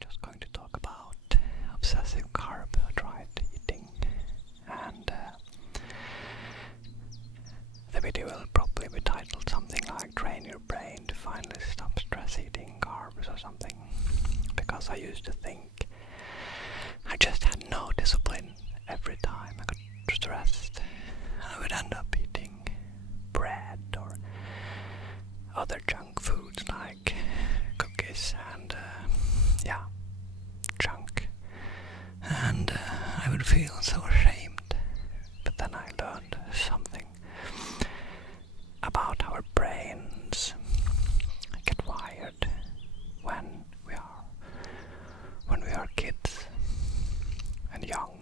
just going to talk about obsessive carbohydrate eating, and the video will probably be titled something like "Train Your Brain to Finally Stop Stress Eating Carbs" or something, because I used to think I just had no discipline. Every time I got stressed, I would end up eating bread or other junk foods like cookies and junk, and I would feel so ashamed. But then I learned something about our brains get wired when we are kids and young,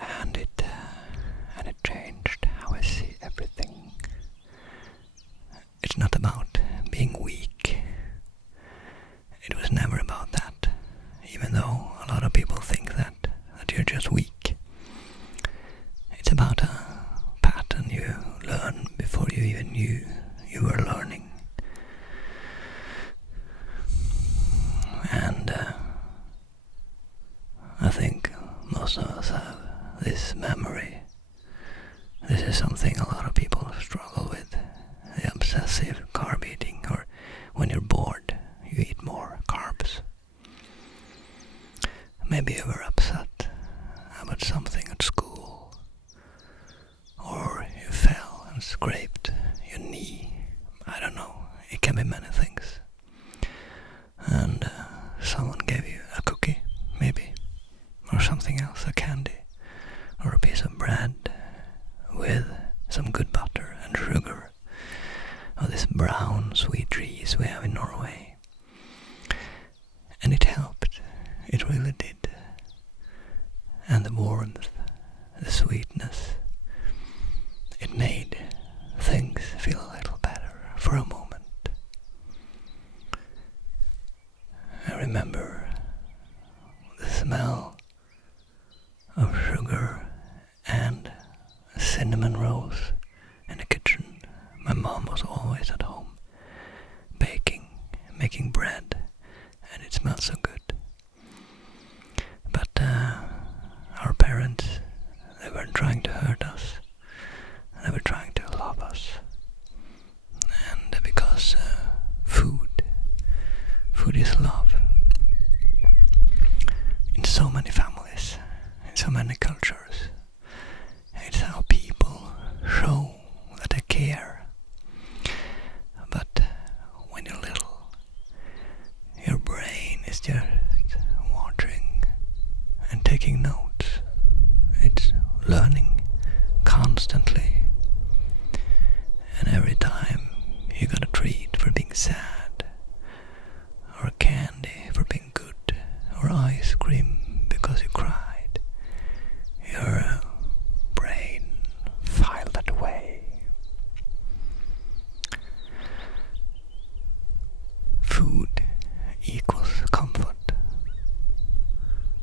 and it changed how I see everything. It's not about being weak. It was never about that, even though a lot of people think that you're just weak. It's about a pattern you learn before you even knew you were learning. And I think most of us have this memory. This is something a lot of people struggle with, the obsessive carb eating, or when you're bored, you eat more carbs. Maybe you were upset about something at school, or you fell and scraped your knee. I don't know, it can be many things. And someone gave you a cookie, maybe, or something else, a candy, or a piece of bread with some good butter and sugar, or this brown sweet cheese we have in Norway. And it helped, it really did. And the warmth, the sweetness, it made things feel a little better for a moment. I remember the smell of sugar and cinnamon rolls in the kitchen. My mom was always at home, baking, making bread, and it smelled so good. But our parents, they weren't trying to hurt us. They were trying to love us. And because food is love. In so many families, in so many cultures, it's how people show that they care. But when you're little, your brain is just watching and taking notes. It's learning constantly. And every time you got a treat for being sad, or a candy for being good, or ice cream because you cried, your brain filed that away. Food equals comfort.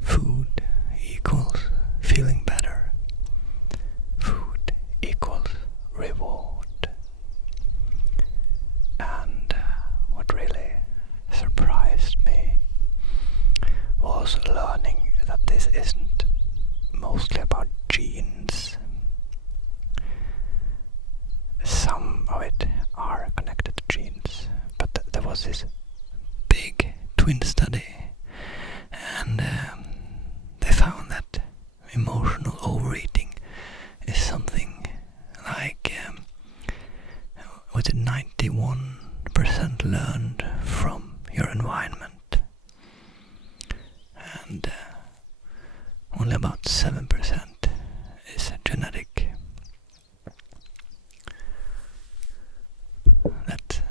Food equals feeling better. Food equals reward. And what really surprised me was learning that this isn't mostly about genes. Some of it are connected to genes, but there was this big twin study, and they found that emotional overeating is something like was it 91% learned from your environment, and only about 7% is genetic. That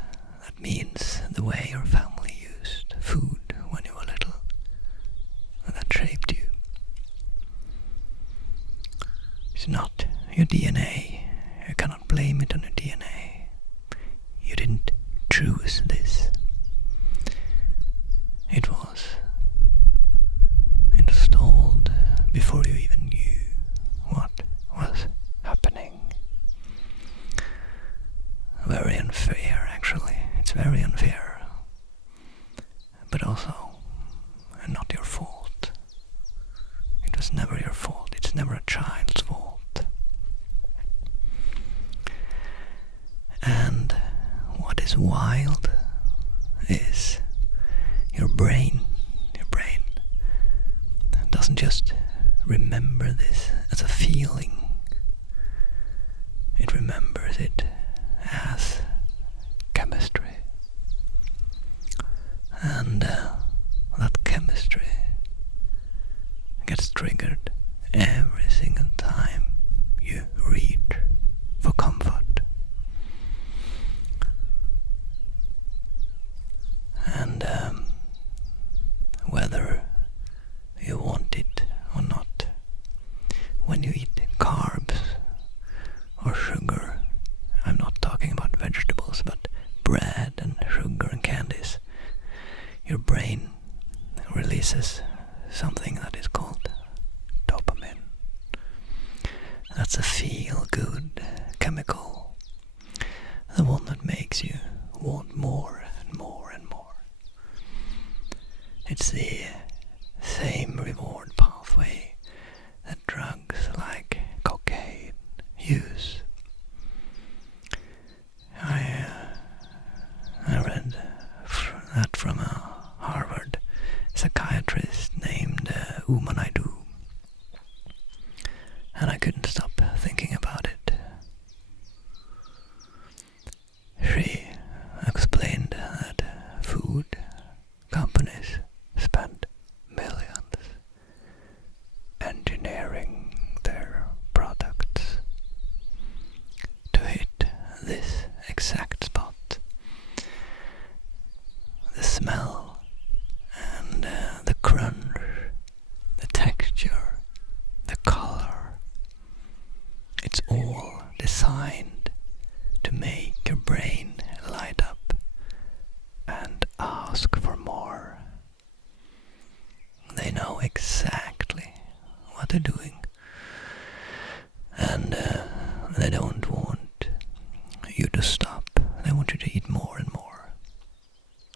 means the way your family used food when you were little, that shaped you. It's not your DNA. You cannot blame it on your DNA. You didn't choose this. It was installed before you even knew what was happening. Very unfair, actually. It's very unfair. is wild is your brain. Your brain doesn't just remember this as a feeling. It remembers it as chemistry. And that chemistry gets triggered every single time you reach for comfort. And whether you want it or not, when you eat carbs or sugar, I'm not talking about vegetables, but bread and sugar and candies, your brain releases something that is called dopamine. That's a feel-good chemical, the one that makes you want more and more and more. It's the same reward pathway that drugs like cocaine use. I read that from a Harvard psychiatrist named Uma Naidu, and I couldn't stop thinking about it. She explained that food companies spend millions engineering their products to hit this exact spot. The smell and the crunch, the texture, the color, it's all designed to make your brain light up and ask for more. They know exactly what they're doing, and they don't want you to stop. They want you to eat more and more.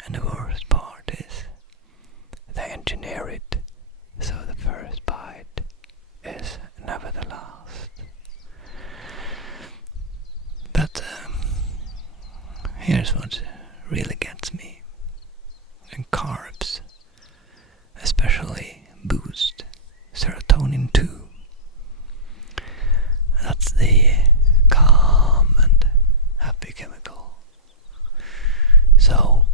And the worst part is they engineer it so the first bite is never the last. But here's what really gets me. And carbs especially boost serotonin too. That's the calm and happy chemical. So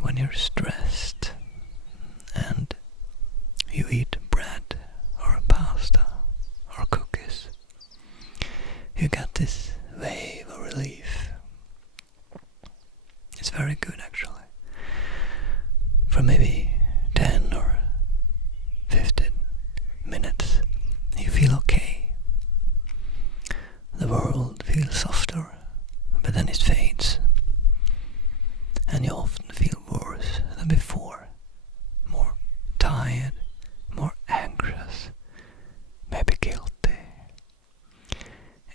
when you're stressed and you eat bread or pasta or cookies, you get this wave of relief. It's very good actually. For maybe 10 or 15 minutes, you feel okay. The world feels softer, but then it fades. And you often feel worse than before. More tired, more anxious, maybe guilty.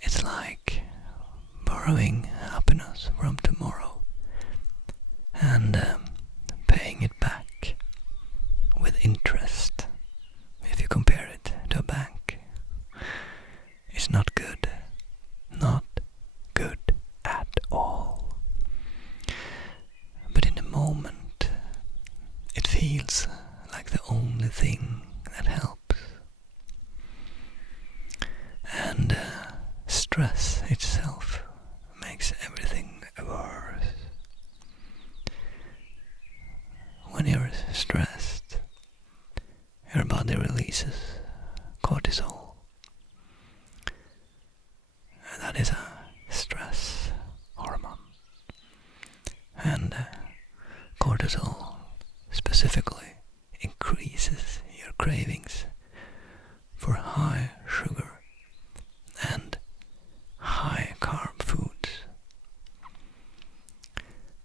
It's like borrowing happiness from tomorrow and paying it back with interest. If you compare it to a bank, it's not good. Not good at all. But in the moment, it feels like the only thing that helps. And stress itself makes everything worse. When you're stressed, your body releases cortisol. That is a stress hormone. And cortisol specifically increases your cravings for high sugar and high carb foods.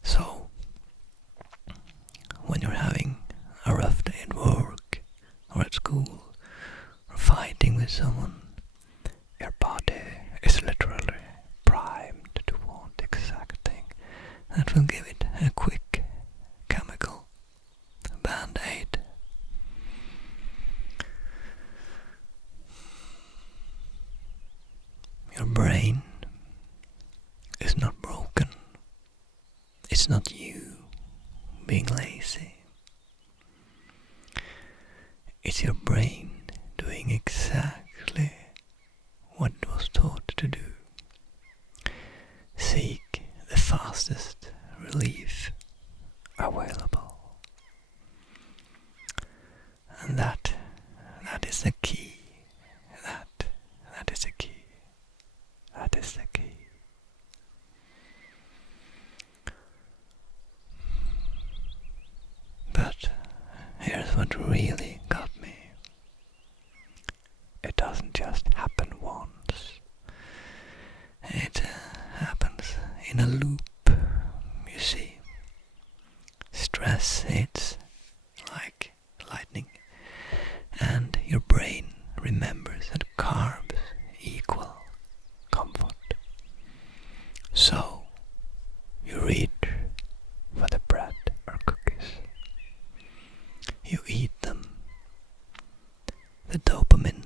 So when you're having a rough day at work or at school or fighting with someone, your body is literally primed to want the exact thing that will give it a quick chemical band-aid. Your brain is not broken. It's not you being lazy. It's your brain doing exactly what it was taught to do. Seek the fastest relief available. And that is the key. That is the key. That is the key. But here's what really got me. It doesn't just happen once. It happens in a loop, you see. Stress hits like lightning, and your brain remembers that carbs equal comfort. So, you reach for the bread or cookies. You eat them. The dopamine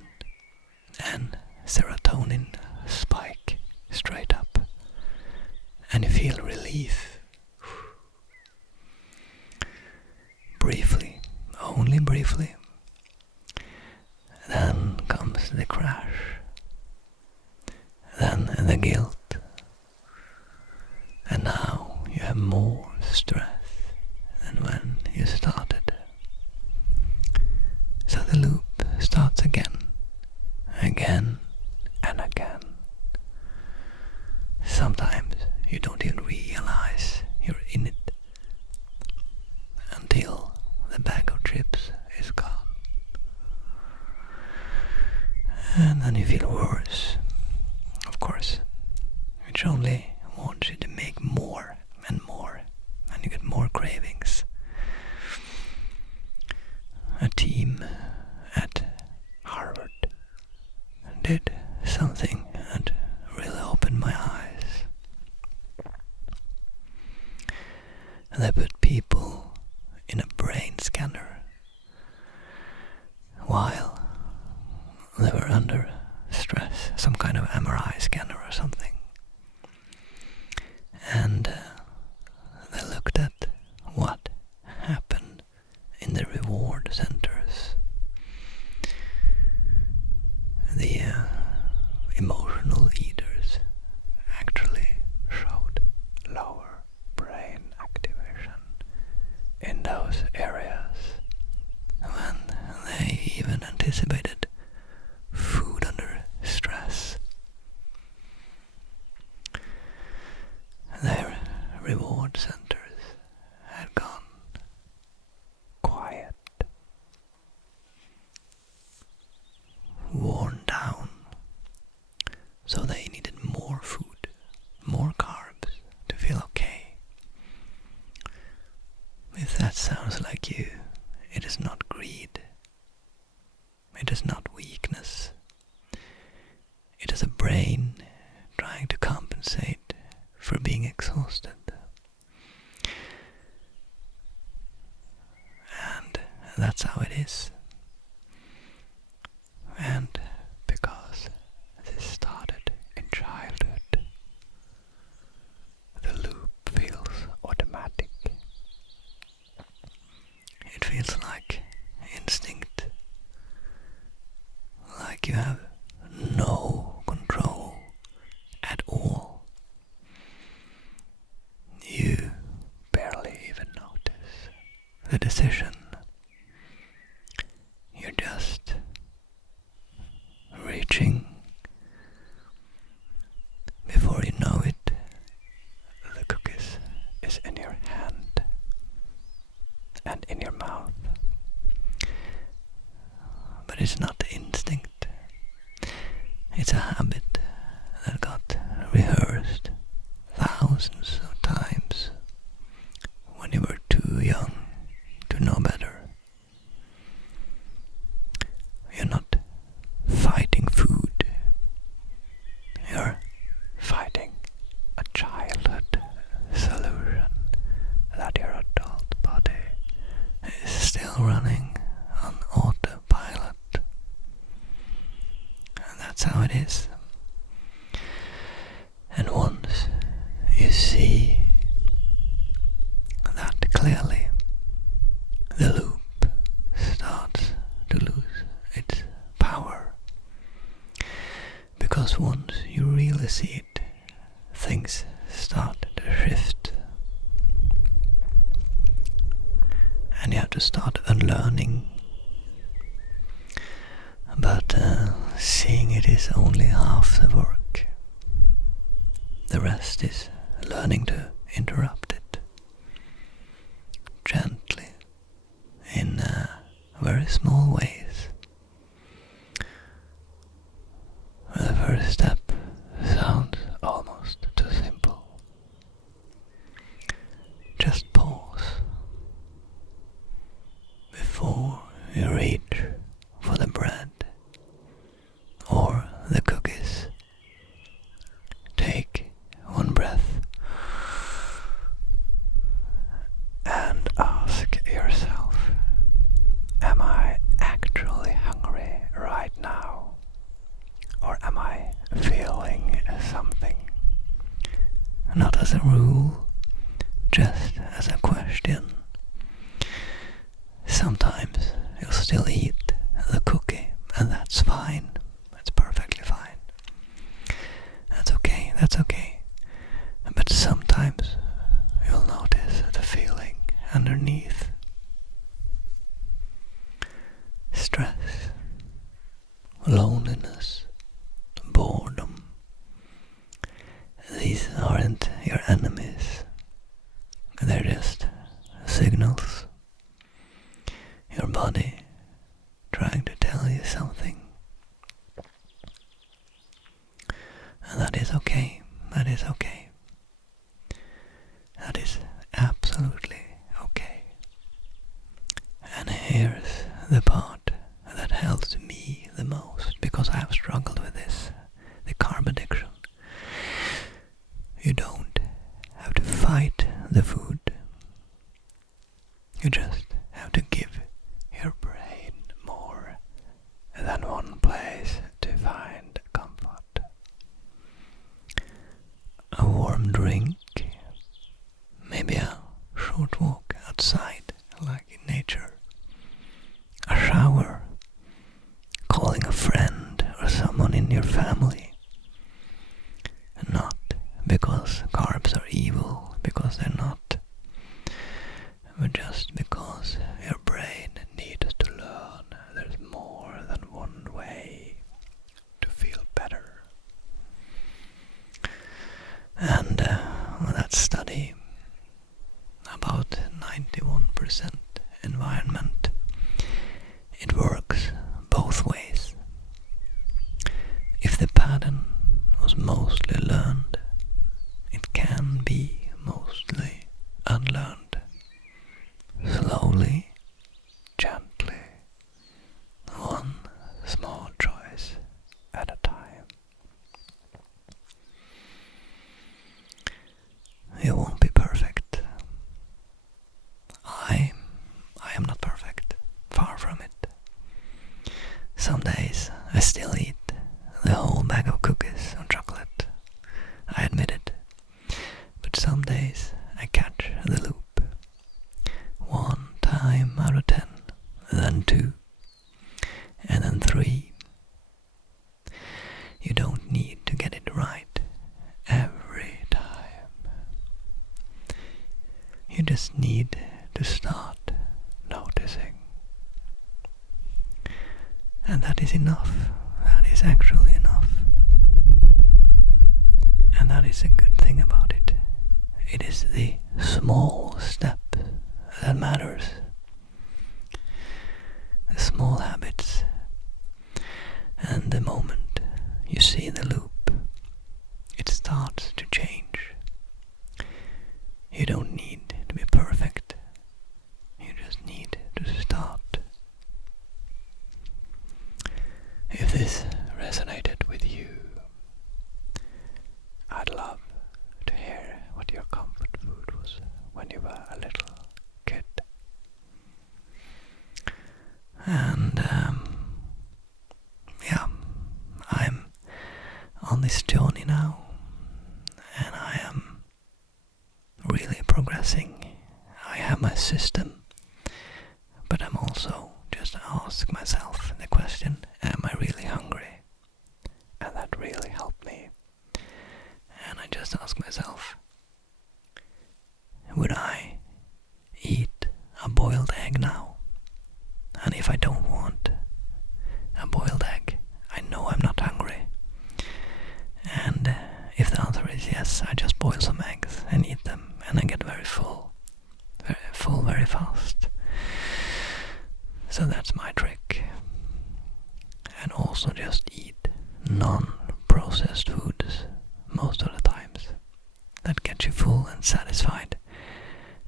and serotonin spike straight up, and you feel relief. Briefly, only briefly. Then comes the crash. Then the guilt. And now you have more stress than when you started. So the loop starts again and again. Sometimes you don't even realize you're in it until the bag of chips is gone. And then you feel worse, of course, which only wants you to make more and more, and you get more cravings. A team at Harvard did something that really opened my eyes. They put people in a brain scanner while they were under stress, some kind of MRI scanner or something. And they looked at what happened in the reward centers. The emotional eaters actually showed lower brain activation in those areas when they even anticipated food under stress. Their reward centers had gone quiet, worn down, so they needed more food, more carbs to feel okay. If that sounds like you, it is not greed. It is not weakness. It is a brain trying to compensate for being exhausted. And that's how it is. And because this started in childhood, the loop feels automatic. It feels like instinct. Like you have no control at all. You barely even notice the decision. You're just reaching. Before you know it, the cookies is in your hand and in your mouth. But it's not the instinct. It's a habit that got rehearsed thousands of times when you were too young to know better. You're not fighting food. You're fighting a childhood solution that your adult body is still running on autopilot. And that's how it is. And once you see clearly, the loop starts to lose its power. Because once you really see it, things start to shift. And you have to start unlearning. But seeing it is only half the work. The rest is learning to interrupt it gently in very small ways. The first step sounds almost too simple. Just pause before you reach for the bread or the cookies. Take one breath and ask yourself, am I actually hungry right now? Or am I feeling something? Not as a rule, just as a question. Sometimes you'll still eat the cookie, and that's fine. That's perfectly fine. That's okay. But sometimes you'll notice the feeling underneath. Stress, loneliness, boredom. These aren't your enemies. They're just signals. Your body trying to tell you something. And that is okay. That is okay. That is absolutely okay. And here's the part that helps me the most, because I have struggled with this, the carb addiction. You don't have to fight the food. You just have to give your brain more than one place to find comfort. A warm drink, maybe a short walk outside, like in nature, a shower, calling a friend or someone in your family. Not because carbs are evil, because they're not, but just because your brain needs to learn there's more than one way to feel better. And that study about 91% environment, it works both ways. If the pattern was mostly learned, it can be mostly unlearned. Slowly, gently, one small choice at a time. You won't be perfect. I am not perfect. Far from it. Some days I still eat the whole bag of cookies or chocolate. I admit it. But some days I catch the loop. 1 time out of 10, then 2, and then 3. You don't need to get it right every time. You just need to start noticing. And that is enough. That is actually enough. And that is a good thing about it. It is the small step that matters. The small habits. And the moment you see the loop, it starts to change. You don't need to be perfect. You just need to start. If this resonated with you, I'd love to hear what your comfort food was when you were a little kid. And yeah, I'm on this journey now, and I am really progressing. I have my system, but I'm also just ask myself the question, am I really hungry? And that really helped me. And I just ask myself, would I eat a boiled egg now? And if I don't want a boiled egg, I know I'm not hungry. And if the answer is yes, I just boil some eggs and eat them, and I get very full very fast. So that's my trick. And also just eat non-processed foods most of the times. That gets you full and satisfied,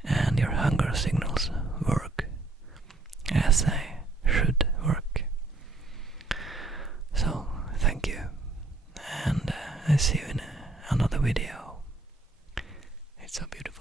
and your hunger signals work as they should work. So, thank you, and I see you in another video. It's so beautiful.